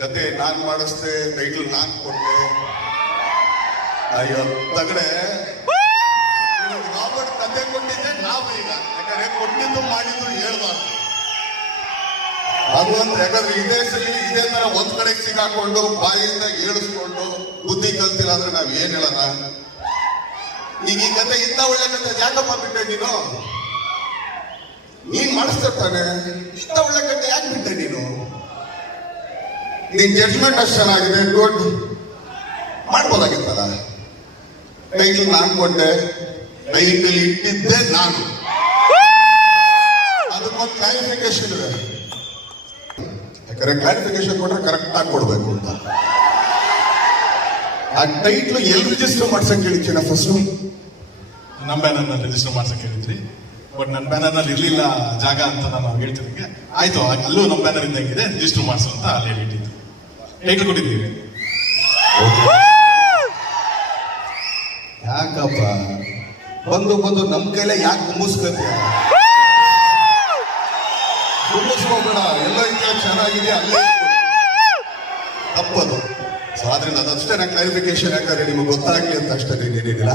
ಕತೆ ನಾನ್ ಮಾಡಿಸ್ದೆ ಟೈಟಲ್ ನಾನ್ ಕೊಟ್ಟೆ ಅಯ್ಯೋ, ತಗಡೆ. ರಾಬರ್ಟ್ ಕತೆ ಕೊಟ್ಟಿದ್ದೆ, ನಾವು ಈಗ. ಯಾಕಂದ್ರೆ ಕೊಟ್ಟಿದ್ದು ಮಾಡಿದ್ದು ಹೇಳ್ಬಾರ್ದು. ಅದು ಅಂತ ಯಾಕಂದ್ರೆ ಇದೇ ಸಲ ಇದೇ ತರ ಒಂದ್ ಕಡೆ ಸಿಗಾಕೊಂಡು ಬಾಯಿಂದ ಏಳಿಸ್ಕೊಂಡು ಬುದ್ಧಿ ಕಲ್ತಿಲ್ಲ ಅಂದ್ರೆ ನಾವ್ ಏನ್ ಹೇಳೋಣ? ಈಗ ಈ ಕತೆ ಇಂತ ಒಳ್ಳೆ ಕತೆ ಯಾಕಪ್ಪ ಬಿಟ್ಟೆ ನೀನು? ನೀನ್ ಮಾಡಿಸ್ತಾನೆ ಇಂತ ಒಳ್ಳೆ ಕತೆ ಯಾಕೆ ಬಿಟ್ಟೆ ನೀನು? ನಿನ್ ಜಡ್ಜ್ಮೆಂಟ್ ಅಷ್ಟು ಚೆನ್ನಾಗಿದೆ ಗುಡ್ ಮಾಡ್ಬೋದಾಗಿತ್ತಲ್ಲ? ಟೈಟಲ್ ನಾನು ಕೊಟ್ಟೆ ಟೈಟಲ್ ಇಟ್ಟಿದ್ದೆ ನಾನು. ಅದಕ್ಕೊಂದು ಕ್ಲಾರಿಫಿಕೇಶನ್ ಇದೆ. ಯಾಕಂದ್ರೆ ಕ್ಲಾರಿಫಿಕೇಶನ್ ಕೊಟ್ರೆ ಕರೆಕ್ಟ್ ಆಗಿ ಕೊಡ್ಬೇಕು ಅಂತ. ಆ ಟೈಟ್ಲು ಎಲ್ಲಿ ರಿಜಿಸ್ಟರ್ ಮಾಡ್ಸಕ್ ಹೇಳಿದ್ದೀನ ಫಸ್ಟ್ ನಂಬೆ ನನ್ನ ರಿಜಿಸ್ಟರ್ ಮಾಡ್ಸಕ್ ಹೇಳಿದ್ರಿ. ಬಟ್ ನನ್ನ ಬ್ಯಾನರ್ನಲ್ಲಿ ಇರಲಿಲ್ಲ ಜಾಗ ಅಂತ ನಾನು ಹೇಳ್ತಿದ್ದೆ ಆಯ್ತು ಅಲ್ಲೂ ನಮ್ಮ ಬ್ಯಾನರ್ ಇದ್ದಂಗಿದೆ ರಿಜಿಸ್ಟರ್ ಮಾಡಿಸು ಅಂತ ಅಲ್ಲಿ ಹೇಳಿಟ್ಟಿದ್ದು ಟೈಟಲ್ ಕೊಟ್ಟಿದ್ದೀವಿ. ಯಾಕಪ್ಪ? ಬಂದು ಬಂದು ನಮ್ಮ ಕೈಲೇ ಯಾಕೆ ಗುಮ್ಮಿಸ್ಕತ್ತೀಯ ಕುಂಬಿಸ್ಕೋಬೇಡ ಎಲ್ಲ ಚೆನ್ನಾಗಿದೆ, ಅಲ್ಲೇ. ತಪ್ಪದು. ಸೊ ಆದ್ರಿಂದ ಅದಷ್ಟೇ ನಾನು ಕ್ಲಾರಿಫಿಕೇಶನ್ ಯಾಕಂದ್ರೆ ನಿಮಗೆ ಗೊತ್ತಾಗ್ಲಿ ಅಂತ ಅಷ್ಟೇ ಏನಿಲ್ಲ